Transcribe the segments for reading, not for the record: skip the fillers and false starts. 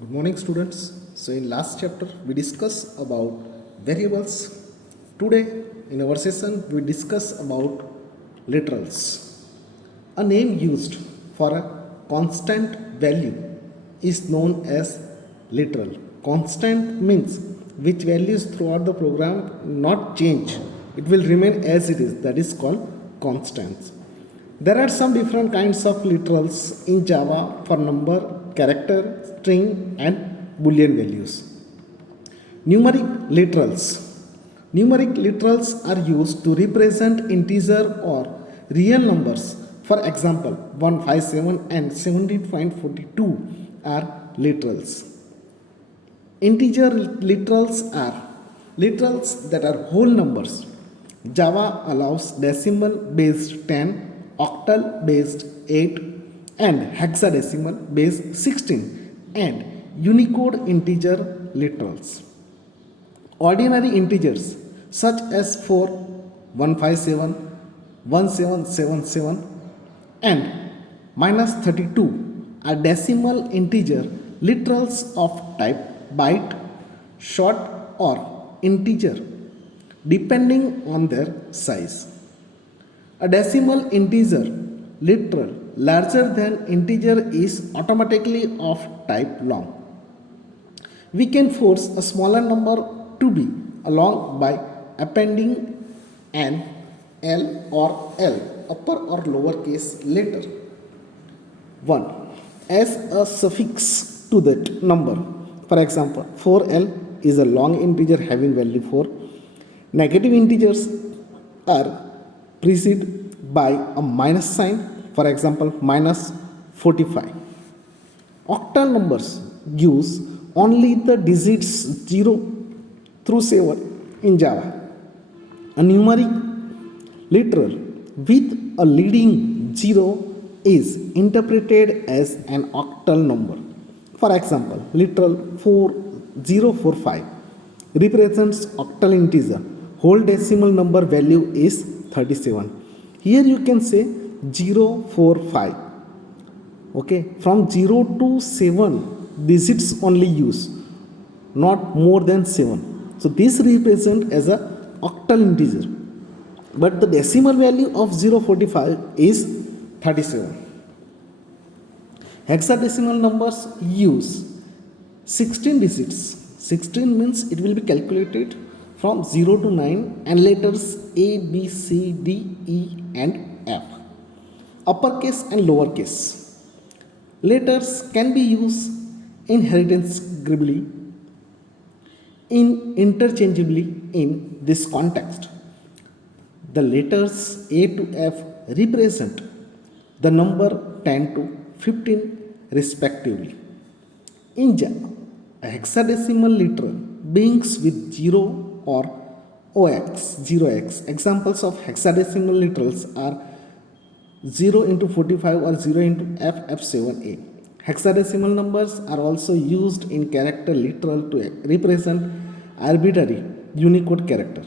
Good morning, students. So in last chapter we discuss about variables. Today in our session we discuss about literals. A name used for a constant value is known as literal. Constant means which values throughout the program not change. It will remain as it is. That is called constants. There are some different kinds of literals in Java for number, character, string, and boolean values. Numeric literals. Numeric literals are used to represent integer or real numbers. For example, 157 and 17.42 are literals. Integer literals are literals that are whole numbers. Java allows decimal based 10, octal based 8, and hexadecimal based 16, and Unicode integer literals. Ordinary integers such as 4, 157, 1777, and minus 32 are decimal integer literals of type byte, short, or integer depending on their size. A decimal integer literal larger than integer is automatically of type long. We can force a smaller number to be along by appending an L or L, upper or lower case letter 1 as a suffix to that number. For example, 4L is a long integer having value 4. Negative integers are preceded by a minus sign, for example, minus 45. Octal numbers use only the digits 0 through 7 in Java. A numeric literal with a leading 0 is interpreted as an octal number. For example, literal 4045 represents octal integer. Whole decimal number value is 37. Here you can say 045. Okay, from 0 to 7 digits only use, not more than 7. So this represents as a octal integer. But the decimal value of 045 is 37. Hexadecimal numbers use 16 digits. 16 means it will be calculated from 0 to 9 and letters A, B, C, D, E, and F. Uppercase and lowercase. Letters can be used interchangeably in this context. The letters A to F represent the number 10 to 15 respectively. In Java, a hexadecimal literal begins with 0 or OX, 0x. Examples of hexadecimal literals are 0 into 45 or 0 into FF7A. Hexadecimal numbers are also used in character literal to represent arbitrary Unicode character.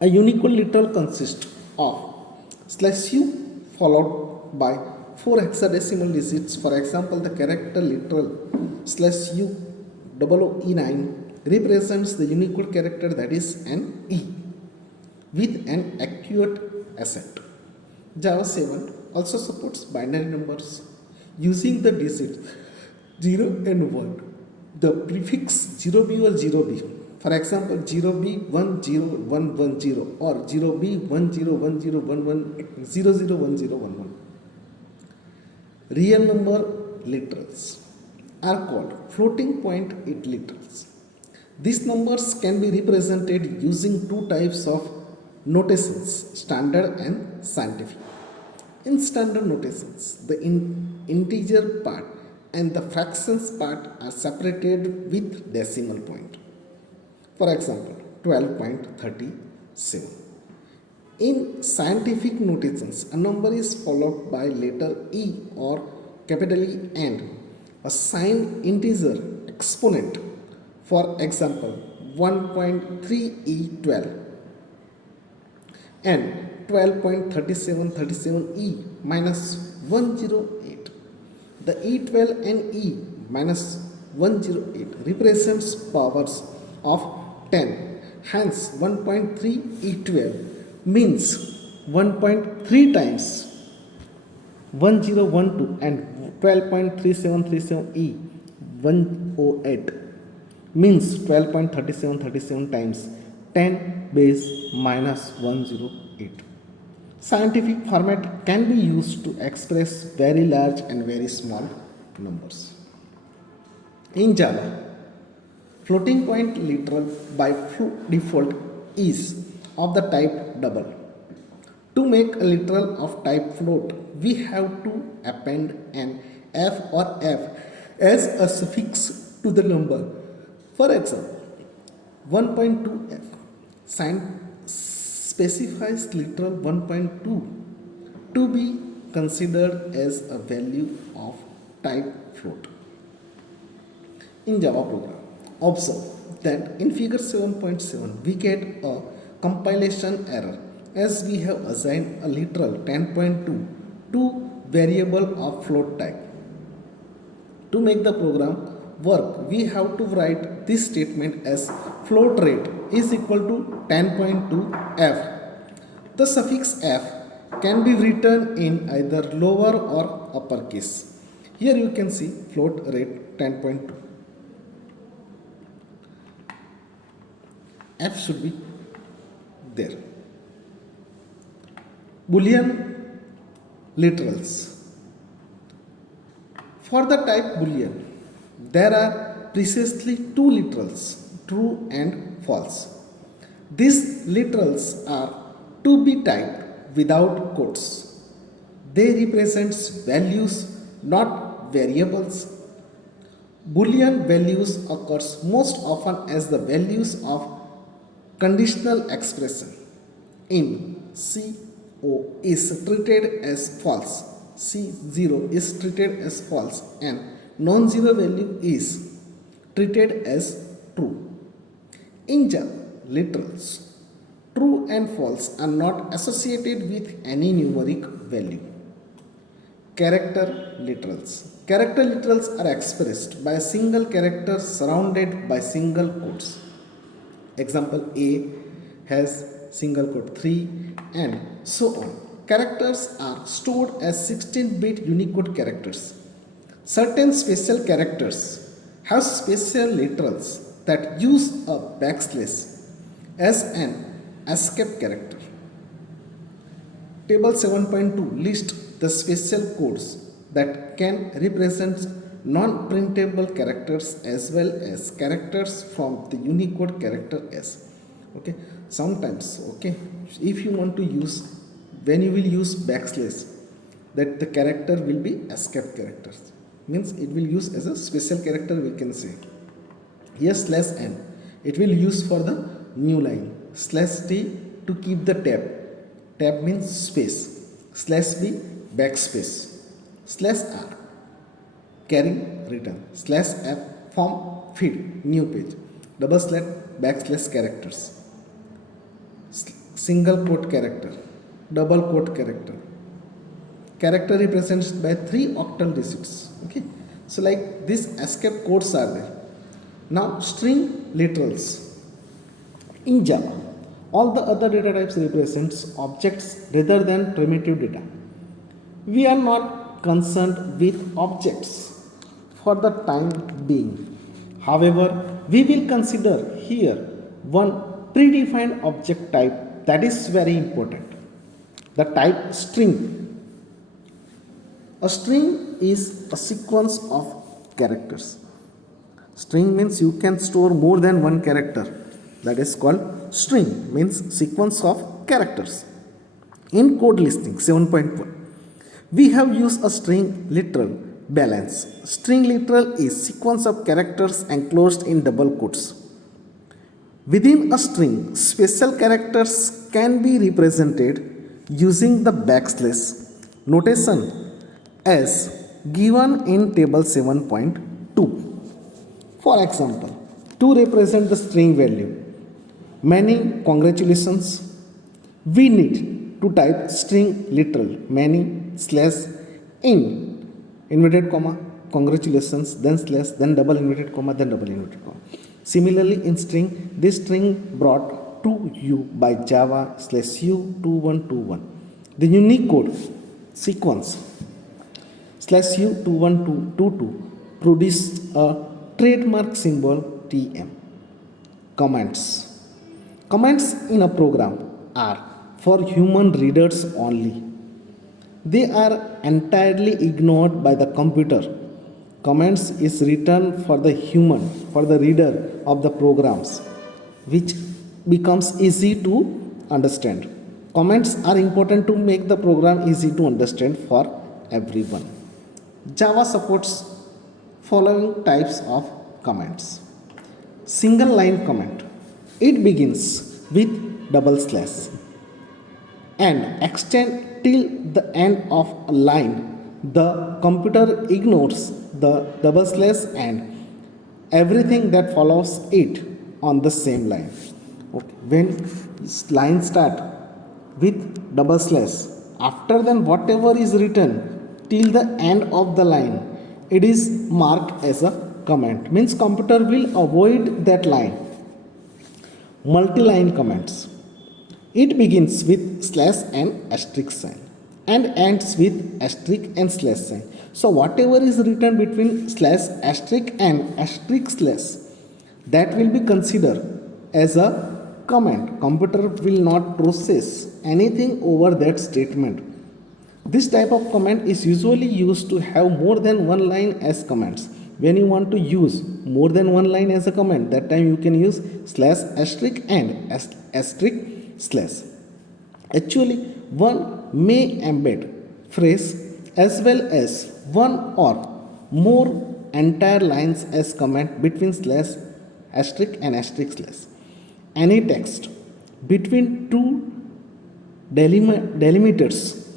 A Unicode literal consists of /u followed by 4 hexadecimal digits. For example, the character literal /u OOE9 represents the Unicode character, that is an E, with an accurate ascent. Java 7 also supports binary numbers using the digits 0 and 1, the prefix 0b or 0b. For example, 0b10110 or 0b101011001011. Real number literals are called floating point literals. These numbers can be represented using two types of notations, standard and scientific. In standard notations, the integer part and the fractions part are separated with decimal point. For example, 12.37. In scientific notations, a number is followed by letter E or capital E and a signed integer exponent. For example, 1.3E12 and 12.3737E minus 108. The E12 and E minus 108 represents powers of 10. Hence 1.3 E12 means 1.3 times 1012 and 12.3737 E 108 means 12.3737 times 10 base minus 108. Scientific format can be used to express very large and very small numbers. In Java, floating point literal by default is of the type double. To make a literal of type float, we have to append an f or f as a suffix to the number. For example, 1.2f specifies literal 1.2 to be considered as a value of type float. In Java program, observe that in figure 7.7 we get a compilation error as we have assigned a literal 10.2 to variable of float type. To make the program work, we have to write this statement as float rate is equal to 10.2 f. The suffix f can be written in either lower or uppercase. Here you can see float rate 10.2. F should be there. Boolean literals. For the type Boolean, there are precisely two literals, true and false. These literals are to be typed without quotes. They represent values, not variables. Boolean values occurs most often as the values of conditional expression. In CO is treated as false, C0 is treated as false, and non-zero value is treated as true. In Java, literals true and false are not associated with any numeric value. Character literals. Character literals are expressed by a single character surrounded by single quotes. Example A has single quote 3 and so on. Characters are stored as 16-bit Unicode characters. Certain special characters have special literals that use a backslash as an escape character. Table 7.2 lists the special codes that can represent non-printable characters as well as characters from the Unicode character S. Okay, sometimes, okay, if you want to use, when you will use backslash, that the character will be escape characters, means it will use as a special character, we can say. Here slash n, it will use for the new line, slash t to keep the tab means space, slash b backspace, slash r carrying return, slash f form feed new page, double slash backslash characters, single quote character, double quote character. Character represents by 3 octal digits. Okay, so like these escape codes are there. Now string literals. In Java, all the other data types represents objects rather than primitive data. We are not concerned with objects for the time being. However, we will consider here one predefined object type that is very important. The type string. A string is a sequence of characters. String means you can store more than one character. That is called string, means sequence of characters. In code listing 7.1, we have used a string literal balance. String literal is sequence of characters enclosed in double quotes. Within a string, special characters can be represented using the backslash notation as given in table 7.2. For example, to represent the string value, many congratulations, we need to type string literal many slash in inverted comma congratulations, then slash, then double inverted comma, then double inverted comma. Similarly, in string, this string brought to you by Java /u2121. The unique code sequence /u2122 produced a trademark symbol TM. Comments. Comments in a program are for human readers only. They are entirely ignored by the computer. Comments is written for the human, for the reader of the programs, which becomes easy to understand. Comments are important to make the program easy to understand for everyone. Java supports following types of comments. Single line comment. It begins with double slash and extend till the end of a line. The computer ignores the double slash and everything that follows it on the same line. Okay. When line start with double slash, after then whatever is written till the end of the line, it is marked as a comment. Means computer will avoid that line. Multi-line comments. It begins with slash and asterisk sign and ends with asterisk and slash sign. So whatever is written between slash asterisk and asterisk slash, that will be considered as a comment. Computer will not process anything over that statement. This type of comment is usually used to have more than one line as comments. When you want to use more than one line as a comment, that time you can use slash asterisk and asterisk slash. Actually, one may embed phrase as well as one or more entire lines as comment between slash asterisk and asterisk slash. Any text between two delimiters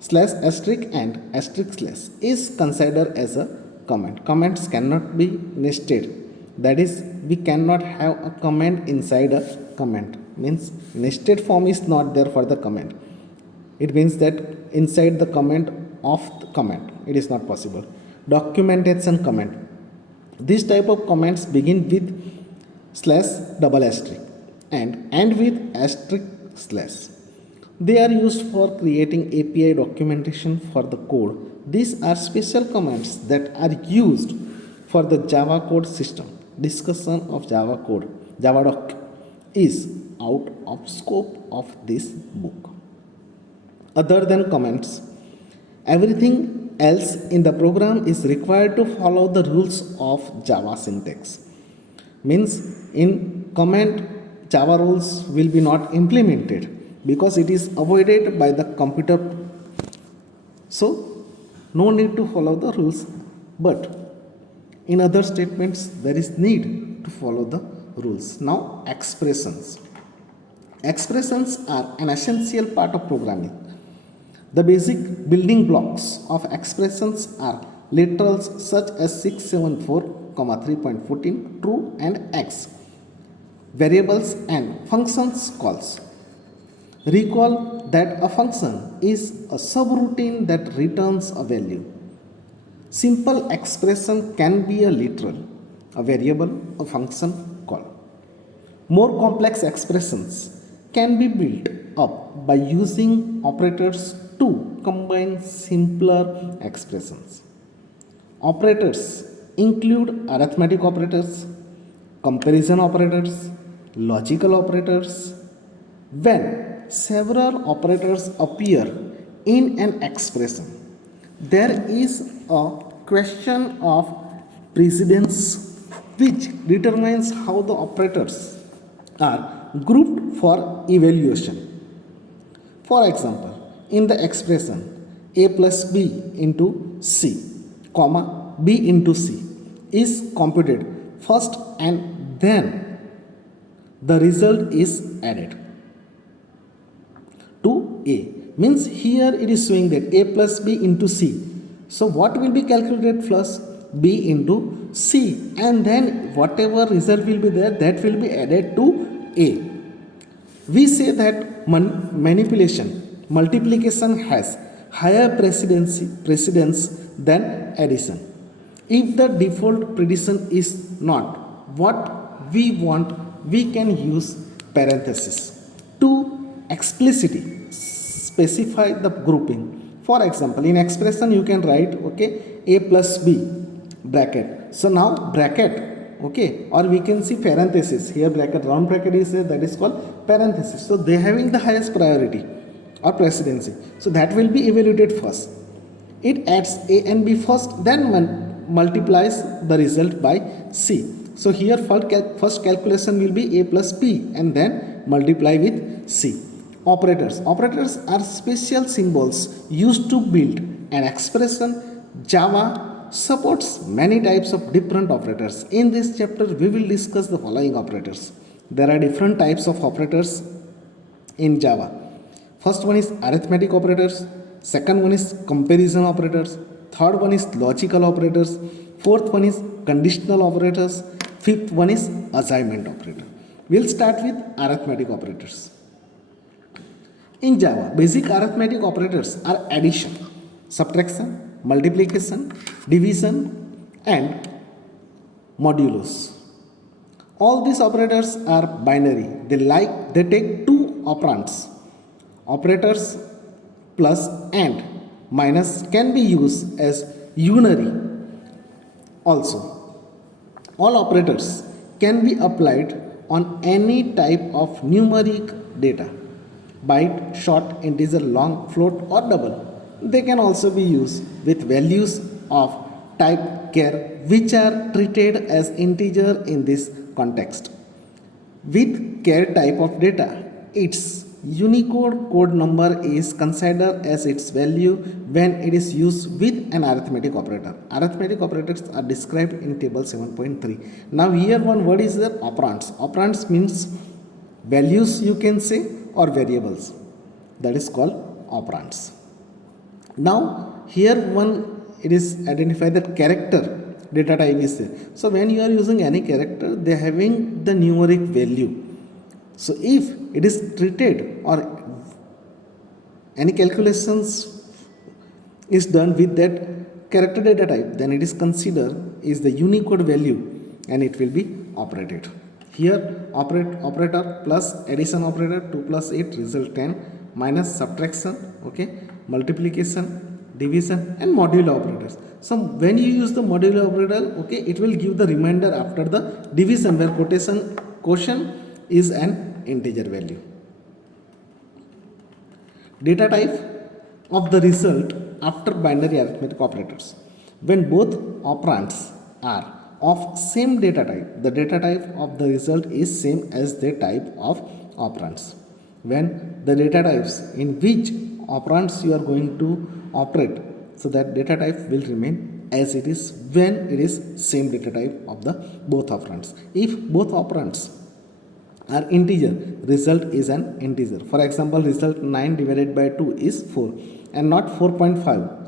slash asterisk and asterisk slash is considered as a comment. Comments cannot be nested. That is, we cannot have a comment inside a comment. Means nested form is not there for the comment. It means that inside the comment of the comment, it is not possible. Documentation comment. This type of comments begin with slash double asterisk and end with asterisk slash. They are used for creating API documentation for the code. These are special comments that are used for the Java code system. Discussion of Java code, Java doc, is out of scope of this book. Other than comments, everything else in the program is required to follow the rules of Java syntax. Means in comment, Java rules will be not implemented because it is avoided by the computer. So no need to follow the rules, but in other statements there is need to follow the rules. Now expressions. Expressions are an essential part of programming. The basic building blocks of expressions are literals such as 674, 3.14, true and x, variables and functions calls. Recall that a function is a subroutine that returns a value. Simple expression can be a literal, a variable, a function call. More complex expressions can be built up by using operators to combine simpler expressions. Operators include arithmetic operators, comparison operators, logical operators. When several operators appear in an expression, there is a question of precedence which determines how the operators are grouped for evaluation. For example, in the expression a plus b into c, comma b into c is computed first and then the result is added to a. Means here it is showing that a plus b into c. So what will be calculated first? B into c, and then whatever result will be there, that will be added to a. We say that multiplication has higher precedence then addition. If the default prediction is not what we want, we can use parenthesis to explicitly specify the grouping. For example, in expression you can write, okay, a plus b bracket. So now bracket, okay, or we can see parenthesis here, bracket, round bracket is there, that is called parenthesis. So they having the highest priority or precedency, so that will be evaluated first. It adds a and b first, then multiplies the result by c. So here first calculation will be a plus b and then multiply with c. Operators are special symbols used to build an expression. Java supports many types of different operators. In this chapter we will discuss the following operators. There are different types of operators in Java. First one is arithmetic operators, second one is comparison operators, third one is logical operators, fourth one is conditional operators, fifth one is assignment operator. We'll start with arithmetic operators. In Java, basic arithmetic operators are addition, subtraction, multiplication, division and modulus. All these operators are binary. They take two operands. Operators plus and minus can be used as unary also. All operators can be applied on any type of numeric data: byte, short, integer, long, float or double. They can also be used with values of type char, which are treated as integer in this context. With char type of data, its Unicode code number is considered as its value when it is used with an arithmetic operator. Arithmetic operators are described in table 7.3. Now here one word is the operands. Operands means values, you can say, or variables. That is called operands. Now here one, it is identified that character data type is there. So when you are using any character, they are having the numeric value. So if it is treated or any calculations is done with that character data type, then it is considered is the Unicode value and it will be operated. Here operator plus addition operator, 2 plus 8 result 10, minus subtraction, okay, multiplication, division and modulo operators. So when you use the modulo operator, okay, it will give the remainder after the division, where quotient is an integer value. Data type of the result after binary arithmetic operators. When both operands are of same data type, the data type of the result is same as the type of operands. When the data types in which operands you are going to operate, so that data type will remain as it is when it is same data type of the both operands. If both operands are integer, result is an integer. For example, result 9 divided by 2 is 4 and not 4.5.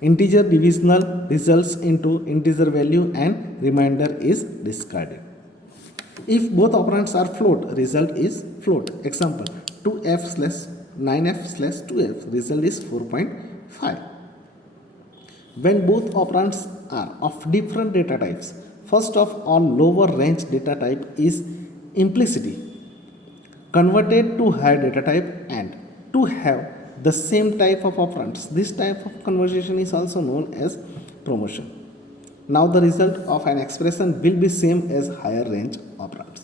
Integer divisional results into integer value and remainder is discarded. If both operands are float, result is float. Example, 2f slash 9f slash 2f, result is 4.5. When both operands are of different data types, first of all, lower range data type is implicitly converted to higher data type and to have the same type of operands. This type of conversion is also known as promotion. Now the result of an expression will be same as higher range operands.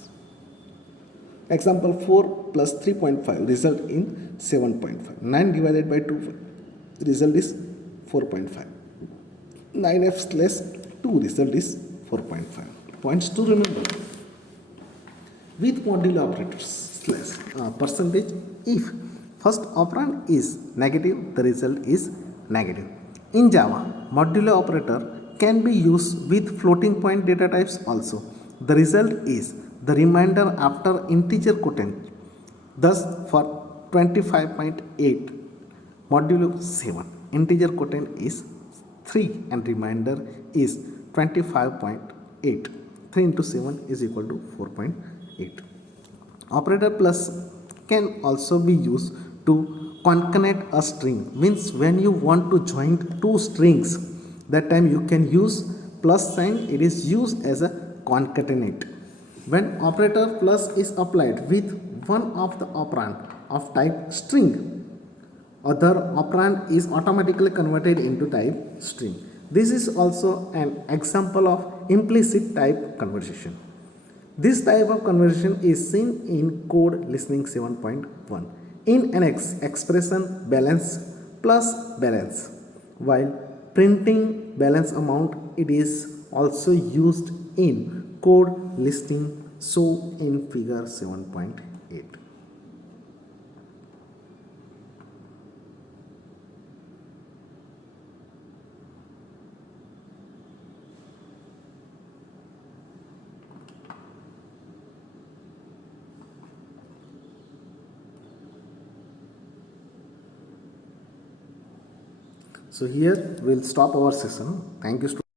Example, 4 plus 3.5 result in 7.5. 9 divided by 2 result is 4.5. 9f slash 2 result is 4.5. Points to remember. With modulo operators slash percentage, if first operand is negative, the result is negative. In Java, modulo operator can be used with floating point data types also. The result is the remainder after integer quotient. Thus for 25.8 modulo 7, integer quotient is 3 and remainder is 25.8. 3 into 7 is equal to 4.8. Operator plus can also be used to concatenate a string. Means when you want to join two strings That time you can use plus sign. It is used as a concatenate. When operator plus is applied with one of the operand of type string, other operand is automatically converted into type string. This is also an example of implicit type conversion. This type of conversion is seen in code listening 7.1 in an expression balance plus balance. While printing balance amount, it is also used in code listing shown in figure 7.8. So here we'll stop our session. Thank you.